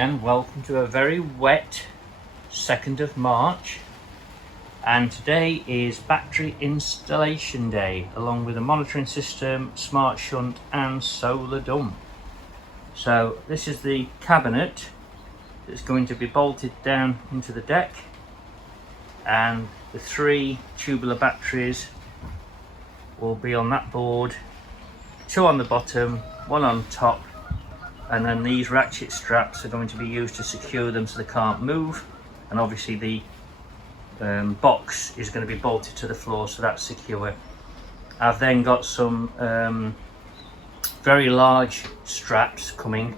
and welcome to a very wet 2nd of March, and today is battery installation day along with a monitoring system, Smart Shunt and solar dump. So this is the cabinet that's going to be bolted down into the deck, and the 3 tubular batteries will be on that board, 2 on the bottom, 1 on top, and then these ratchet straps are going to be used to secure them so they can't move, and obviously the box is going to be bolted to the floor so that's secure. I've then got some very large straps coming.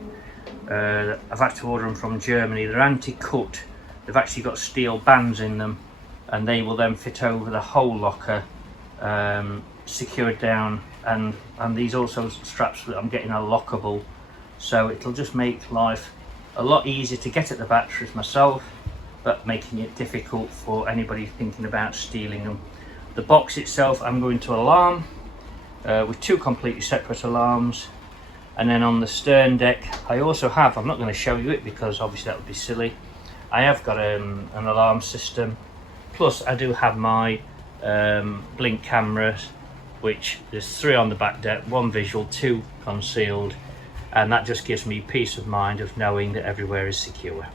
I've had to order them from Germany. They're anti-cut, they've actually got steel bands in them, and they will then fit over the whole locker, secured down, and these also straps that I'm getting are lockable, so it'll just make life a lot easier to get at the batteries myself, but making it difficult for anybody thinking about stealing them. The box itself I'm going to alarm with 2 completely separate alarms, and then on the stern deck I also have, I'm not going to show you it because obviously that would be silly, I have got an alarm system, plus I do have my blink cameras, which there's 3 on the back deck, 1 visual, 2 concealed, and that just gives me peace of mind of knowing that everywhere is secure.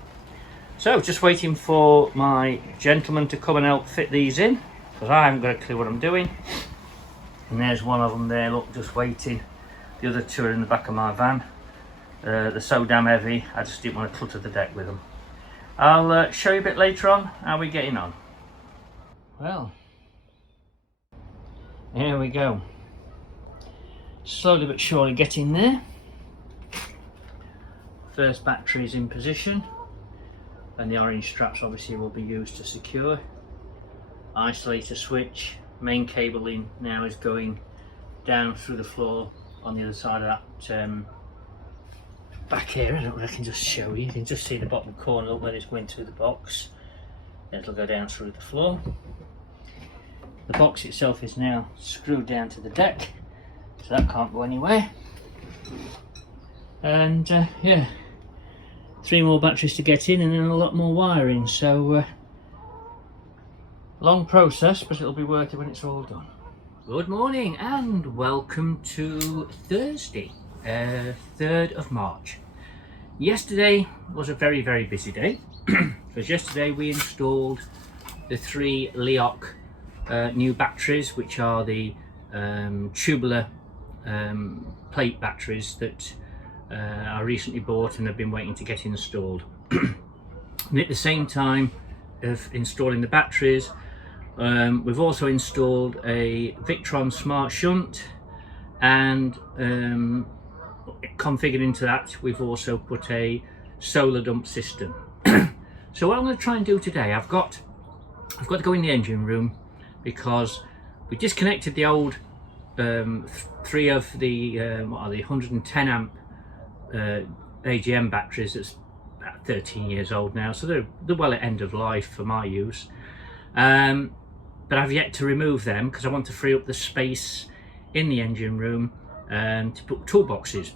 So just waiting for my gentleman to come and help fit these in, because I haven't got a clue what I'm doing. And there's one of them there, look, just waiting. The other 2 are in the back of my van. They're so damn heavy, I just didn't want to clutter the deck with them. I'll show you a bit later on how we're getting on. Well, here we go. Slowly but surely getting there. First battery is in position, and the orange straps obviously will be used to secure. Isolator switch, main cabling now is going down through the floor on the other side of that back here. I don't know if I can just show you. You can just see the bottom corner where it's going through the box. Then it'll go down through the floor. The box itself is now screwed down to the deck, so that can't go anywhere. And yeah, 3 more batteries to get in and then a lot more wiring, so long process, but it'll be worth it when it's all done. Good morning and welcome to Thursday, 3rd of March. Yesterday was a very busy day because yesterday we installed the 3 Leoc new batteries, which are the tubular plate batteries that I recently bought and have been waiting to get installed. And at the same time of installing the batteries, we've also installed a Victron Smart Shunt, and configured into that we've also put a solar dump system. So what I'm going to try and do today, I've got to go in the engine room because we disconnected the old 3 of the what are the 110 amp AGM batteries. That's about 13 years old now, so they're well at end of life for my use, but I've yet to remove them because I want to free up the space in the engine room to put toolboxes.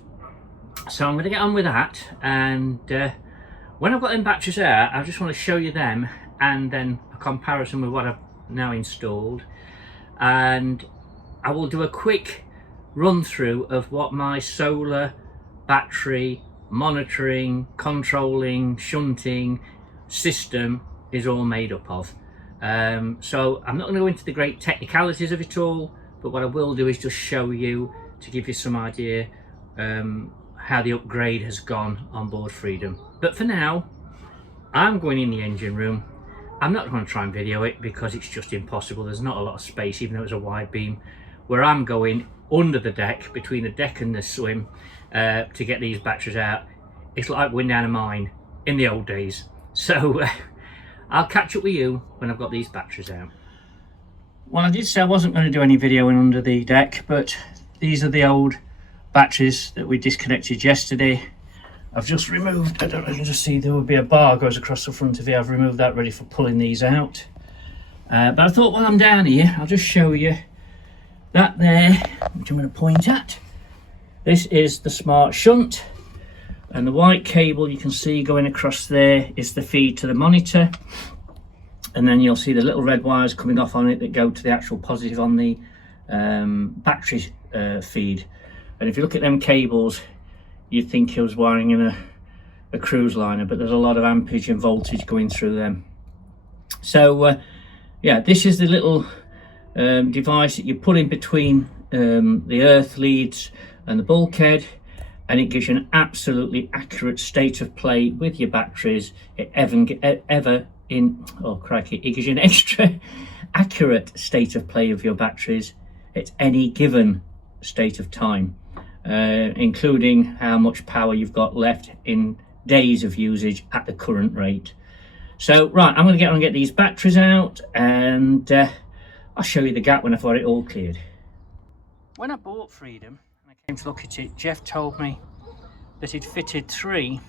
So I'm going to get on with that, and when I've got them batteries out I just want to show you them and then a comparison with what I've now installed, and I will do a quick run through of what my solar battery monitoring, controlling, shunting system is all made up of. So I'm not going to go into the great technicalities of it all, but what I will do is just show you to give you some idea how the upgrade has gone on board Freedom. But for now I'm going in the engine room. I'm not going to try and video it because it's just impossible. There's not a lot of space, even though it's a wide beam. Where I'm going under the deck, between the deck and the swim, to get these batteries out, it's like going down a mine in the old days. So I'll catch up with you when I've got these batteries out. Well, I did say I wasn't going to do any videoing under the deck, but these are the old batteries that we disconnected yesterday. I've just removed, I don't know if you can just see, there will be a bar goes across the front of here. I've removed that, ready for pulling these out. But I thought while I'm down here, I'll just show you that there, which I'm going to point at. This is the Smart Shunt, And the white cable you can see going across there is the feed to the monitor, and then you'll see the little red wires coming off on it that go to the actual positive on the battery feed. And if you look at them cables, you'd think it was wiring in a cruise liner, but there's a lot of ampage and voltage going through them. So yeah, this is the little device that you put in between the earth leads and the bulkhead, and it gives you an absolutely accurate state of play with your batteries. It gives you an extra accurate state of play of your batteries at any given state of time, including how much power you've got left in days of usage at the current rate. So right, I'm going to get on and get these batteries out, and I'll show you the gap when I've got it all cleared. When I bought Freedom and I came to look at it, Jeff told me that he'd fitted 3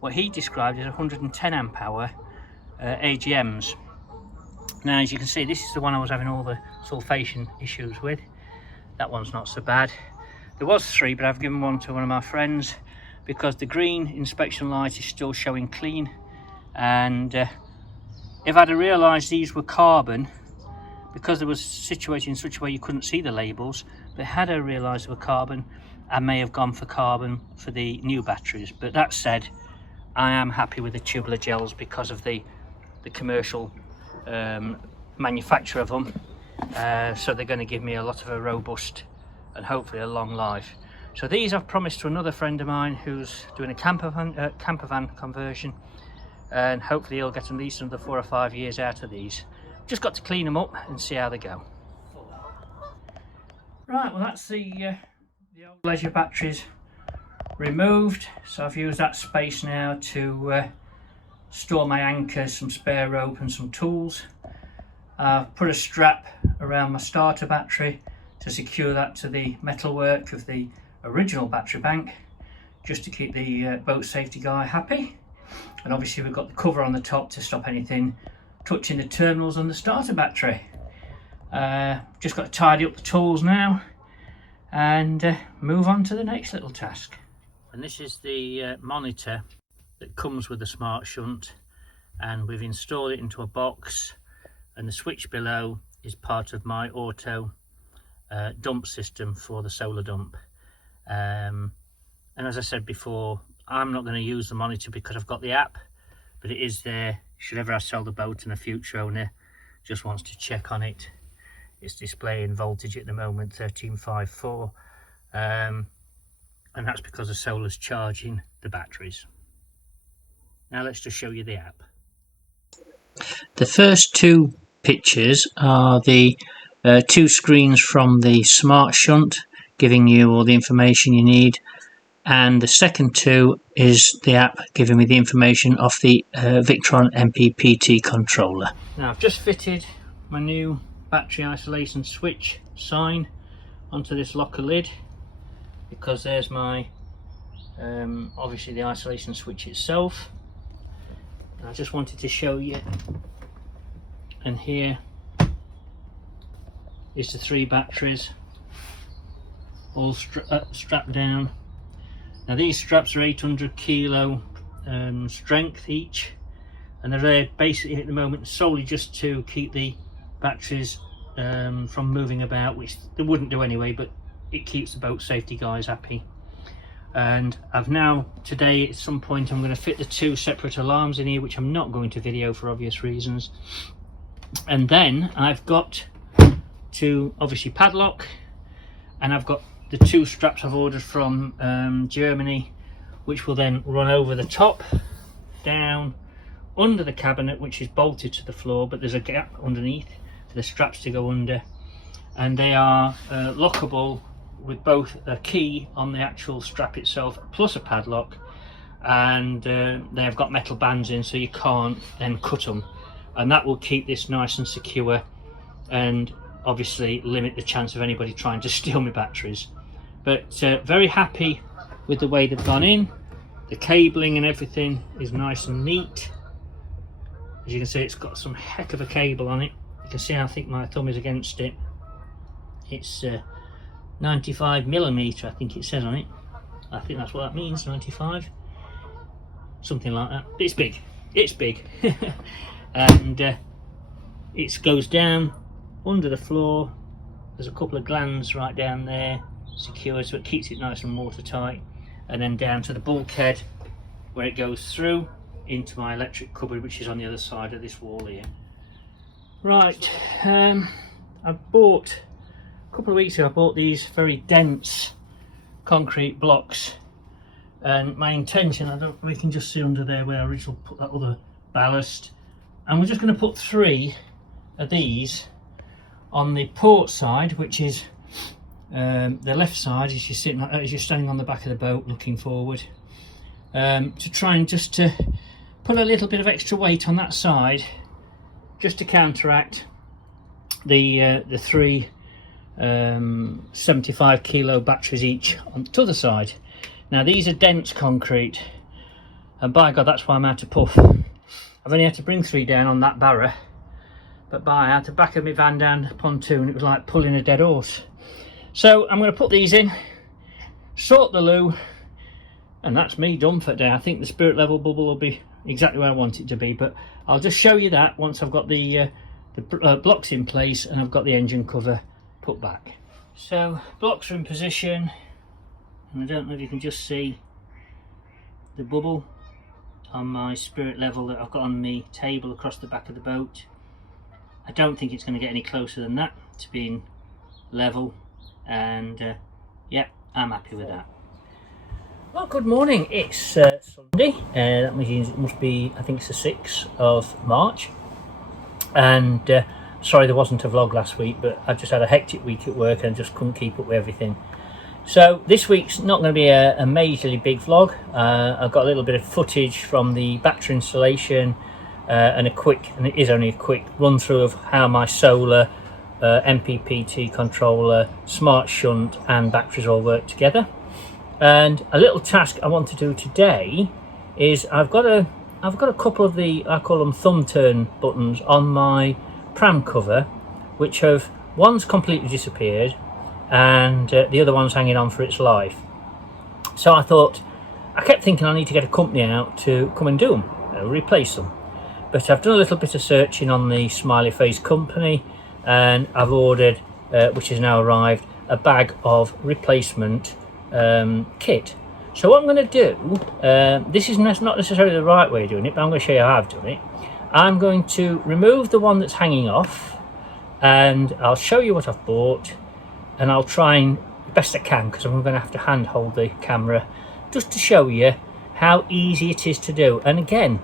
what he described as 110 amp hour AGMs. Now, as you can see, this is the one I was having all the sulfation issues with. That one's not so bad. There was 3, but I've given one to one of my friends because the green inspection light is still showing clean. And if I'd have realised these were carbon, because they was situated in such a way you couldn't see the labels, but had I realised they were carbon, I may have gone for carbon for the new batteries. But that said, I am happy with the tubular gels because of the commercial manufacture of them. So they're going to give me a lot of a robust and hopefully a long life. So these I've promised to another friend of mine who's doing a camper van conversion, and hopefully he'll get at least another 4 or 5 years out of these. Just got to clean them up and see how they go. Right, well that's the old leisure batteries removed. So I've used that space now to store my anchors, some spare rope and some tools. I've put a strap around my starter battery to secure that to the metalwork of the original battery bank, just to keep the boat safety guy happy. And obviously we've got the cover on the top to stop anything touching the terminals on the starter battery. Just got to tidy up the tools now and move on to the next little task. And this is the monitor that comes with the Smart Shunt, and we've installed it into a box, and the switch below is part of my auto dump system for the solar dump. And as I said before, I'm not going to use the monitor because I've got the app, but it is there should ever I sell the boat and a future owner just wants to check on it. It's displaying voltage at the moment, 1354, and that's because the solar's charging the batteries. Now let's just show you the app. The first 2 pictures are the 2 screens from the Smart Shunt, giving you all the information you need, and the second 2 is the app giving me the information off the Victron MPPT controller. Now I've just fitted my new battery isolation switch sign onto this locker lid, because there's my obviously the isolation switch itself. I just wanted to show you, and here is the 3 batteries all strapped down. Now these straps are 800 kilo strength each, and they're there basically at the moment solely just to keep the batteries from moving about, which they wouldn't do anyway, but it keeps the boat safety guys happy. And I've now today at some point I'm going to fit the 2 separate alarms in here, which I'm not going to video for obvious reasons. And then I've got to obviously padlock, and I've got the 2 straps I've ordered from Germany, which will then run over the top, down under the cabinet, which is bolted to the floor, but there's a gap underneath for the straps to go under, and they are lockable with both a key on the actual strap itself plus a padlock, and they have got metal bands in, so you can't then cut them, and that will keep this nice and secure and obviously limit the chance of anybody trying to steal my batteries. But very happy with the way they've gone in. The cabling and everything is nice and neat. As you can see, it's got some heck of a cable on it. You can see how thick my thumb is against it. It's 95 millimeter, I think it says on it. I think that's what that means, 95. something like that. It's big, it's big. And it goes down under the floor. There's a couple of glands right down there, secure, so it keeps it nice and watertight, and then down to the bulkhead where it goes through into my electric cupboard, which is on the other side of this wall here. Right, I bought a couple of weeks ago, I bought these very dense concrete blocks, and my intention, we can just see under there where I originally put that other ballast, and we're just going to put 3 of these on the port side, which is the left side as you're sitting, as you're standing on the back of the boat looking forward, to try and just to put a little bit of extra weight on that side, just to counteract the 3 75 kilo batteries each on the other side. Now these are dense concrete, and by God, that's why I'm out of puff. I've only had to bring 3 down on that barrow, but I had to back of my van down the pontoon. It was like pulling a dead horse. So I'm going to put these in, sort the loo, and that's me done for today. I think the spirit level bubble will be exactly where I want it to be, but I'll just show you that once I've got the blocks in place and I've got the engine cover put back. So blocks are in position, and I don't know if you can just see the bubble on my spirit level that I've got on the table across the back of the boat. I don't think it's going to get any closer than that to being level, and yeah, I'm happy with that. Well, good morning. It's Sunday, that means it must be, I think it's the 6th of March, and sorry there wasn't a vlog last week, but I just had a hectic week at work and just couldn't keep up with everything. So this week's not going to be a majorly big vlog. I've got a little bit of footage from the battery installation, and it is only a quick run through of how my solar, MPPT controller, Smart Shunt and batteries all work together. And a little task I want to do today is I've got a couple of the, I call them thumb turn buttons on my pram cover, which have, one's completely disappeared and the other one's hanging on for its life. So I kept thinking I need to get a company out to come and do them, replace them. But I've done a little bit of searching on the Smiley Face company, and I've ordered, which has now arrived, a bag of replacement kit. So what I'm going to do, this is not necessarily the right way of doing it, but I'm going to show you how I've done it. I'm going to remove the one that's hanging off, and I'll show you what I've bought, and I'll try and best I can, because I'm going to have to hand hold the camera just to show you how easy it is to do. And again,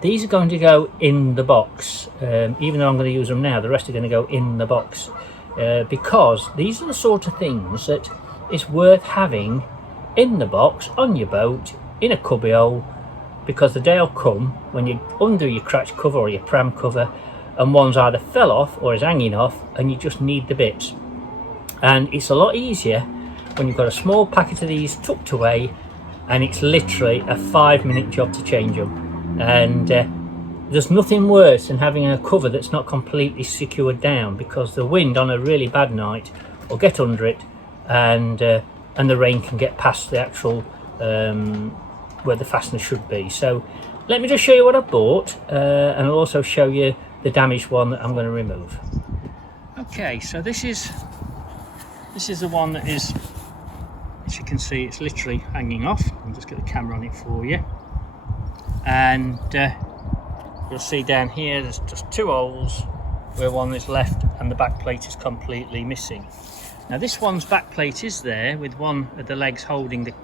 these are going to go in the box, even though I'm going to use them now. The rest are going to go in the box, because these are the sort of things that it's worth having in the box on your boat in a cubbyhole, because the day will come when you undo your cratch cover or your pram cover and one's either fell off or is hanging off and you just need the bits. And it's a lot easier when you've got a small packet of these tucked away, and it's literally a 5-minute job to change them. And there's nothing worse than having a cover that's not completely secured down, because the wind on a really bad night will get under it, and the rain can get past the actual where the fastener should be. So let me just show you what I bought, and I'll also show you the damaged one that I'm going to remove. Okay, so this is the one that is, as you can see, it's literally hanging off. I'll just get the camera on it for you, and you'll see down here there's just 2 holes where one is left and the back plate is completely missing. Now this one's back plate is there with one of the legs holding the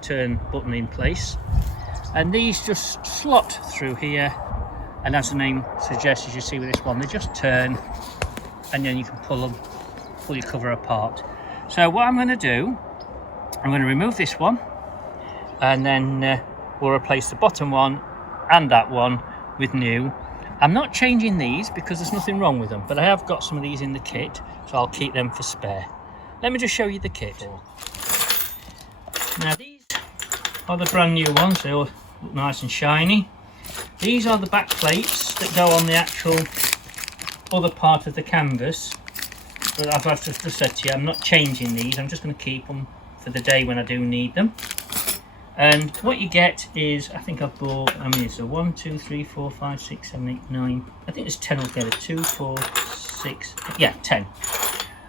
turn button in place, and these just slot through here, and as the name suggests, as you see with this one, they just turn, and then you can pull your cover apart. So what I'm going to do, I'm going to remove this one, and then we'll replace the bottom one and that one with new. I'm not changing these because there's nothing wrong with them, but I have got some of these in the kit, so I'll keep them for spare. Let me just show you the kit. Now these are the brand new ones, they all look nice and shiny. These are the back plates that go on the actual other part of the canvas. But I've just said to you, I'm not changing these, I'm just going to keep them for the day when I do need them. And what you get is, I think I bought, I mean, it's a 1, 2, 3, 4, 5, 6, 7, 8, 9. I think there's 10 altogether. 2, 4, 6, yeah, 10.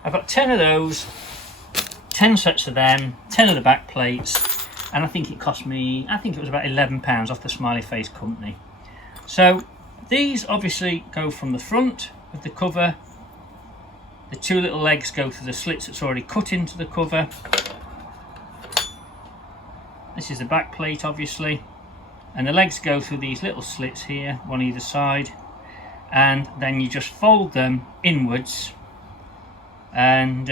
I've got 10 of those, 10 sets of them, 10 of the back plates, and I think it cost me, I think it was about £11 off the Smiley Face company. So these obviously go from the front of the cover. The two little legs go through the slits that's already cut into the cover. This is the back plate, obviously, and the legs go through these little slits here, one either side, and then you just fold them inwards, and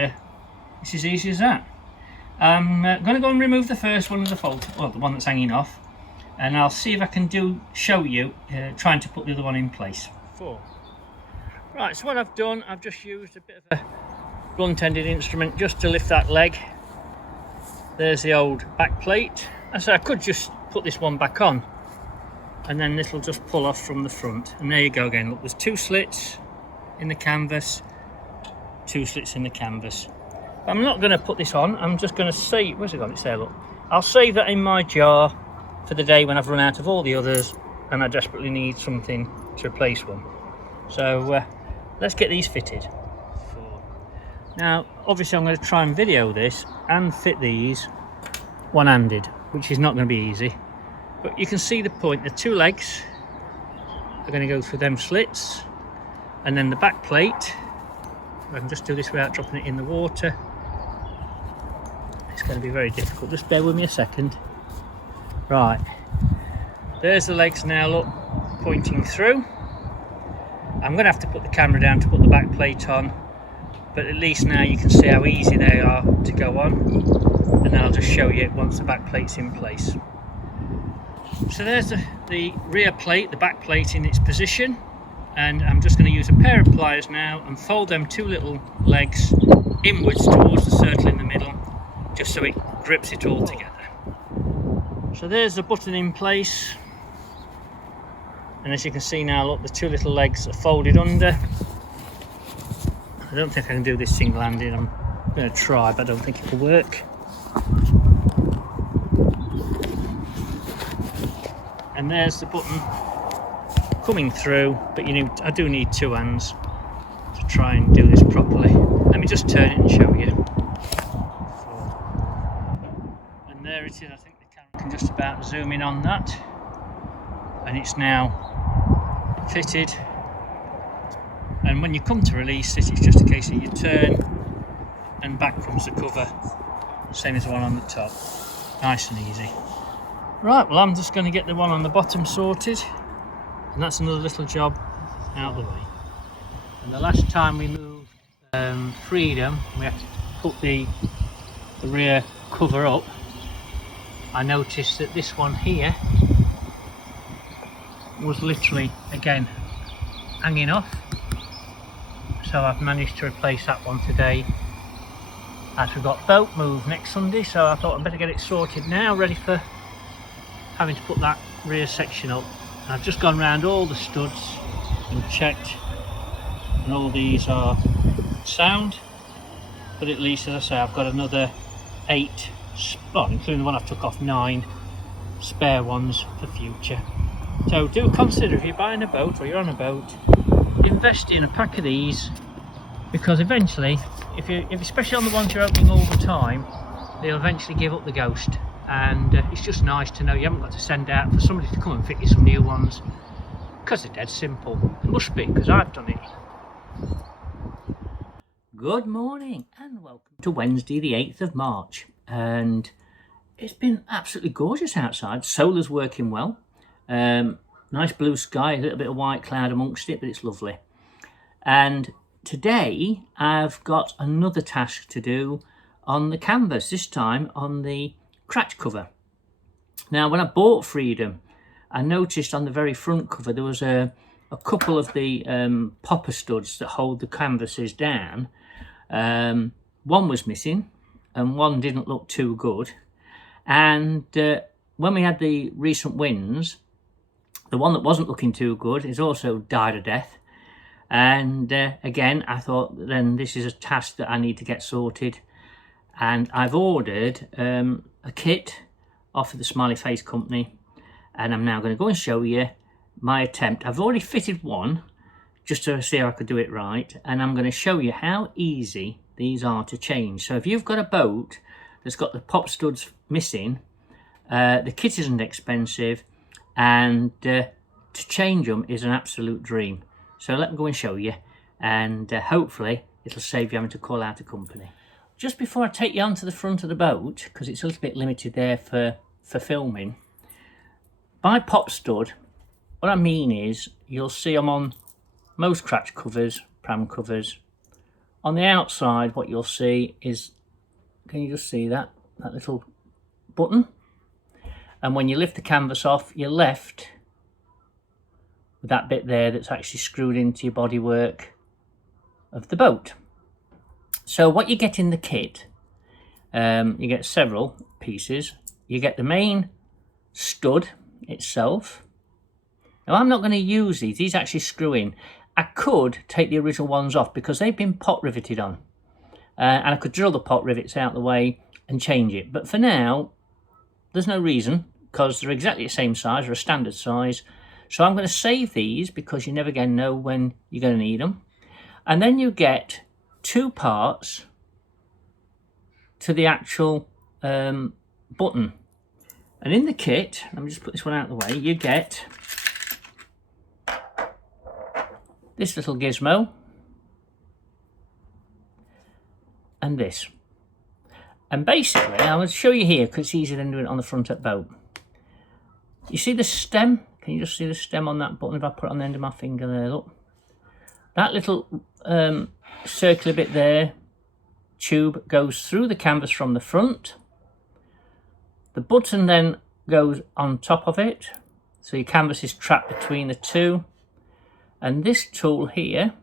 it's as easy as that. I'm going to go and remove the first one of the fold, well, the one that's hanging off, and I'll see if I can show you trying to put the other one in place. Right, so what I've done, I've just used a bit of a blunt-ended instrument just to lift that leg. There's the old back plate. And so I could just put this one back on, and then this will just pull off from the front. And there you go again. Look, there's 2 slits in the canvas, 2 slits in the canvas. But I'm not going to put this on. I'm just going to save. Where's it gone? It's there. Look. I'll save that in my jar for the day when I've run out of all the others, and I desperately need something to replace one. So let's get these fitted. Now, obviously, I'm going to try and video this and fit these one-handed, which is not going to be easy. But you can see the point. The 2 legs are going to go through them slits, and then the back plate, I can just do this without dropping it in the water. It's going to be very difficult. Just bear with me a second. Right, there's the legs now, look, pointing through. I'm going to have to put the camera down to put the back plate on, but at least now you can see how easy they are to go on, and then I'll just show you once the back plate's in place. So there's the rear plate, the back plate in its position, and I'm just going to use a pair of pliers now and fold them 2 little legs inwards towards the circle in the middle, just so it grips it all together. So there's the button in place, and as you can see now, look, the 2 little legs are folded under. I don't think I can do this single-handed. I'm going to try, but I don't think it'll work. And there's the button coming through, but I do need 2 hands to try and do this properly. Let me just turn it and show you. And there it is. I think the camera can just about zoom in on that, and it's now fitted. And when you come to release it, it's just a case of you turn and back comes the cover, same as the one on the top. Nice and easy. Right, well, I'm just going to get the one on the bottom sorted, and that's another little job out of the way. And the last time we moved Freedom, we had to put the rear cover up. I noticed that this one here was literally, again, hanging off. So I've managed to replace that one today, as we've got boat move next Sunday, so I thought I'd better get it sorted now, ready for having to put that rear section up. And I've just gone round all the studs and checked, and all these are sound, but at least, as I say, I've got another 8, well, including the one I took off, 9 spare ones for future. So do consider, if you're buying a boat or you're on a boat, invest in a pack of these, because eventually, especially on the ones you're opening all the time, they'll eventually give up the ghost. And it's just nice to know you haven't got to send out for somebody to come and fit you some new ones, because they're dead simple. It must be, because I've done it. Good morning and welcome to Wednesday the 8th of March, and it's been absolutely gorgeous outside. Solar's working well. Nice blue sky, a little bit of white cloud amongst it, but it's lovely. And today I've got another task to do on the canvas, this time on the Cratch cover. Now, when I bought Freedom, I noticed on the very front cover there was a couple of the popper studs that hold the canvases down. One was missing and one didn't look too good. And when we had the recent winds, the one that wasn't looking too good is also died a death. And again, I thought, then this is a task that I need to get sorted. And I've ordered a kit off of the Smiley Face Company, and I'm now going to go and show you my attempt. I've already fitted one just to see how I could do it right, and I'm going to show you how easy these are to change. So if you've got a boat that's got the pop studs missing, the kit isn't expensive, and to change them is an absolute dream. So let me go and show you, and hopefully it'll save you having to call out a company. Just before I take you onto the front of the boat, because it's a little bit limited there for filming, by pop stud, what I mean is you'll see them on most Cratch covers, Pram covers. On the outside, what you'll see is, can you just see that little button? And when you lift the canvas off, you're left with that bit there that's actually screwed into your bodywork of the boat. So what you get in the kit, you get several pieces. You get the main stud itself. Now I'm not going to use these actually screw in. I could take the original ones off because they've been pot riveted on, and I could drill the pot rivets out the way and change it, but for now there's no reason because they're exactly the same size, or a standard size. So I'm going to save these because you never again know when you're going to need them. And then you get 2 parts to the actual button. And in the kit, let me just put this one out of the way, you get this little gizmo and this. And basically, I will show you here because it's easier than doing it on the front of the boat. You see the stem? Can you just see the stem on that button if I put it on the end of my finger there? Look. That little circular bit there, tube, goes through the canvas from the front. The button then goes on top of it, so your canvas is trapped between the two. And this tool here,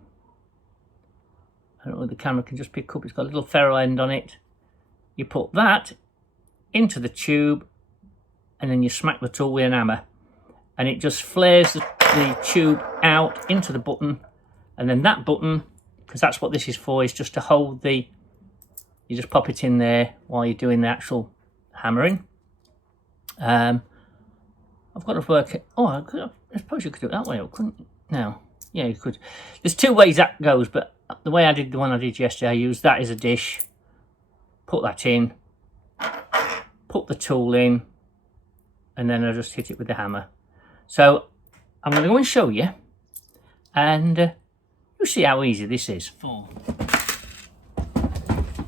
I don't know if the camera can just pick up, it's got a little ferrule end on it. You put that into the tube and then you smack the tool with an hammer, and it just flares the tube out into the button. And then that button, because that's what this is for, is just to hold the, you just pop it in there while you're doing the actual hammering. I've got to work it. Oh, I suppose you could do it that way, couldn't you? No. Yeah, you could. There's 2 ways that goes, but the way I did the one I did yesterday, I used that as a dish, put that in, put the tool in, and then I just hit it with the hammer. So I'm going to go and show you, and you'll see how easy this is.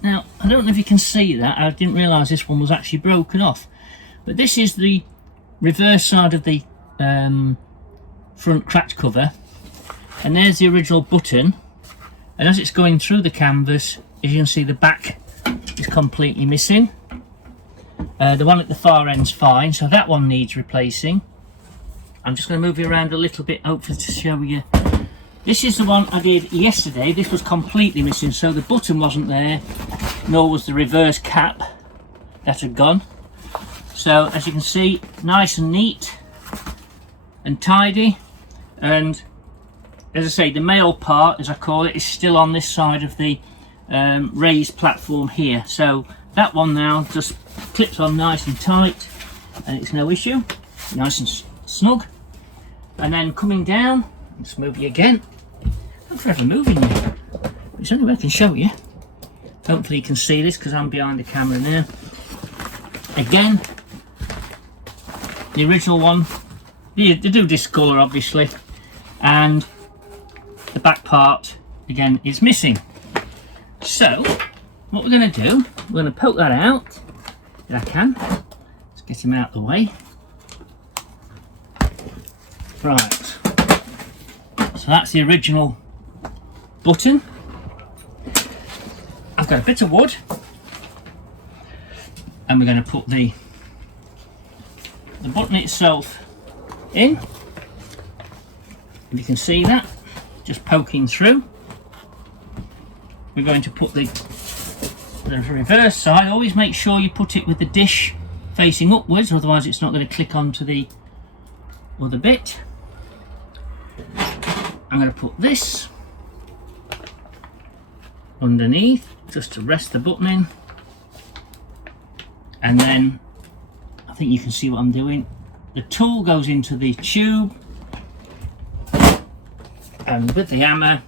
Now, I don't know if you can see that. I didn't realise this one was actually broken off, but this is the reverse side of the front Cratch cover, and there's the original button, and as it's going through the canvas, as you can see, the back is completely missing. The one at the far end's fine, so that one needs replacing. I'm just going to move you around a little bit, hopefully to show you. This is the one I did yesterday. This was completely missing, so the button wasn't there, nor was the reverse cap. That had gone. So as you can see, nice and neat and tidy. And as I say, the male part, as I call it, is still on this side of the raised platform here. So that one now just clips on nice and tight, and it's no issue, nice and snug. And then coming down, let's move you again. I'm forever moving you. It's the only way I can show you. Hopefully you can see this because I'm behind the camera now. Again, the original one, they do discolour obviously, and the back part again is missing. So what we're going to do, we're going to poke that out if I can. Let's get him out of the way. Right, so that's the original button. I've got a bit of wood, and we're going to put the button itself in. You can see that just poking through. We're going to put the reverse side. Always make sure you put it with the dish facing upwards, otherwise it's not going to click onto the other bit. I'm going to put this underneath just to rest the button in, and then I think you can see what I'm doing. The tool goes into the tube, and with the hammer,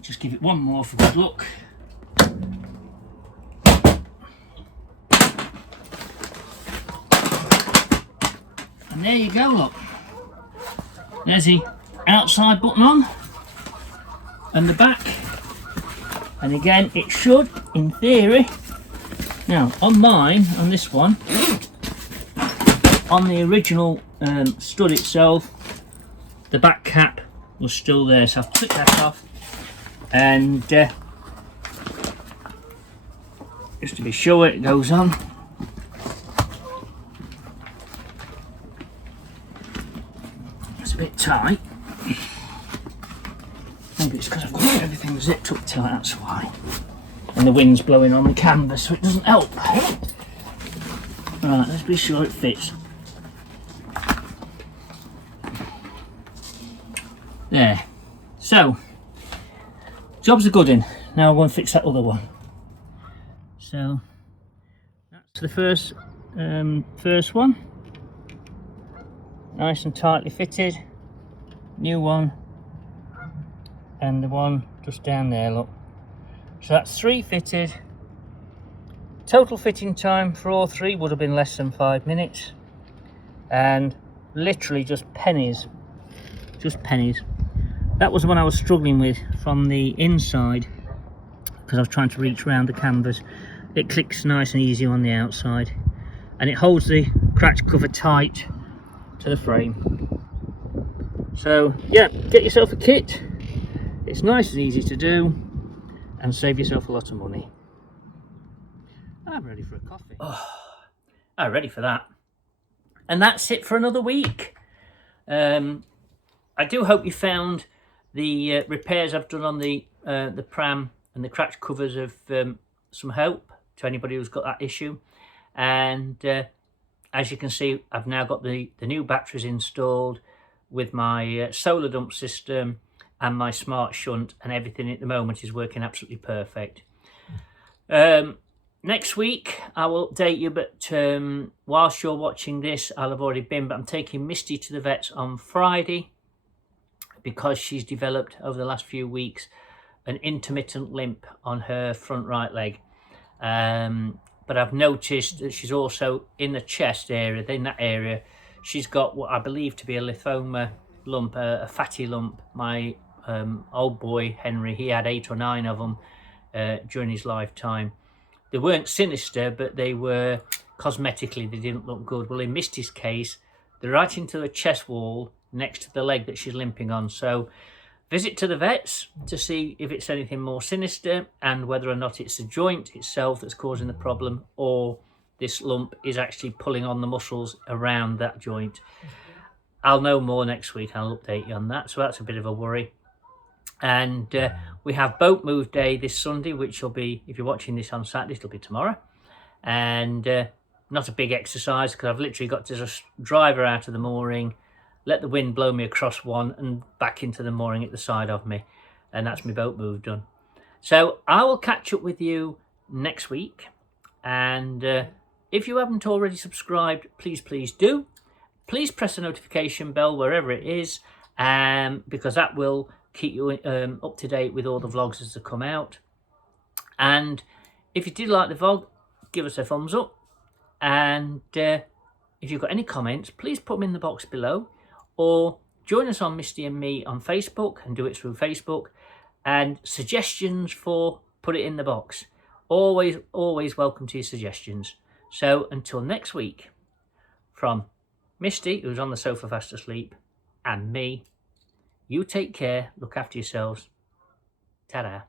just give it one more for good luck. And there you go, look. There's the outside button on, and the back. And again, it should, in theory, now on mine, on this one, on the original stud itself, the back cap was still there, so I've took that off, and just to be sure it goes on. It's a bit tight. Maybe it's because I've got everything zipped up tight, that's why. And the wind's blowing on the canvas, so it doesn't help. Right, let's be sure it fits. There. So, job's a good one. Now I'll go and fix that other one. So, that's the first one. Nice and tightly fitted. New one. And the one just down there, look. So that's 3 fitted. Total fitting time for all 3 would have been less than 5 minutes. And literally just pennies. Just pennies. That was the one I was struggling with from the inside, because I was trying to reach around the canvas. It clicks nice and easy on the outside, and it holds the cratch cover tight to the frame. So yeah, get yourself a kit. It's nice and easy to do, and save yourself a lot of money. I'm ready for a coffee. Oh, I'm ready for that. And that's it for another week. I do hope you found the repairs I've done on the Pram and the Cratch covers of some help to anybody who's got that issue. And as you can see, I've now got the new batteries installed with my solar dump system and my Smart Shunt, and everything at the moment is working absolutely perfect. Next week I will update you, but whilst you're watching this I'll have already been, but I'm taking Misty to the vets on Friday because she's developed over the last few weeks an intermittent limp on her front right leg. But I've noticed that she's also in the chest area, in that area she's got what I believe to be a lymphoma lump, a fatty lump. My old boy Henry, he had 8 or 9 of them during his lifetime. They weren't sinister, but they were cosmetically, they didn't look good. Well, in Misty's case, they're right into the chest wall next to the leg that she's limping on. So visit to the vets to see if it's anything more sinister and whether or not it's the joint itself that's causing the problem, or this lump is actually pulling on the muscles around that joint. I'll know more next week. I'll update you on that. So that's a bit of a worry. And we have boat move day this Sunday, which will be, if you're watching this on Saturday, it'll be tomorrow. And not a big exercise, because I've literally got to just drive her out of the mooring, let the wind blow me across one and back into the mooring at the side of me, and that's my boat move done. So I will catch up with you next week, and if you haven't already subscribed, please do. Please press the notification bell wherever it is, because that will keep you up to date with all the vlogs as they come out. And if you did like the vlog, give us a thumbs up, and if you've got any comments, please put them in the box below, or join us on Misty and Me on Facebook and do it through Facebook. And suggestions for, put it in the box. Always welcome to your suggestions. So until next week, from Misty, who's on the sofa fast asleep, and me, you take care, look after yourselves. Ta-da.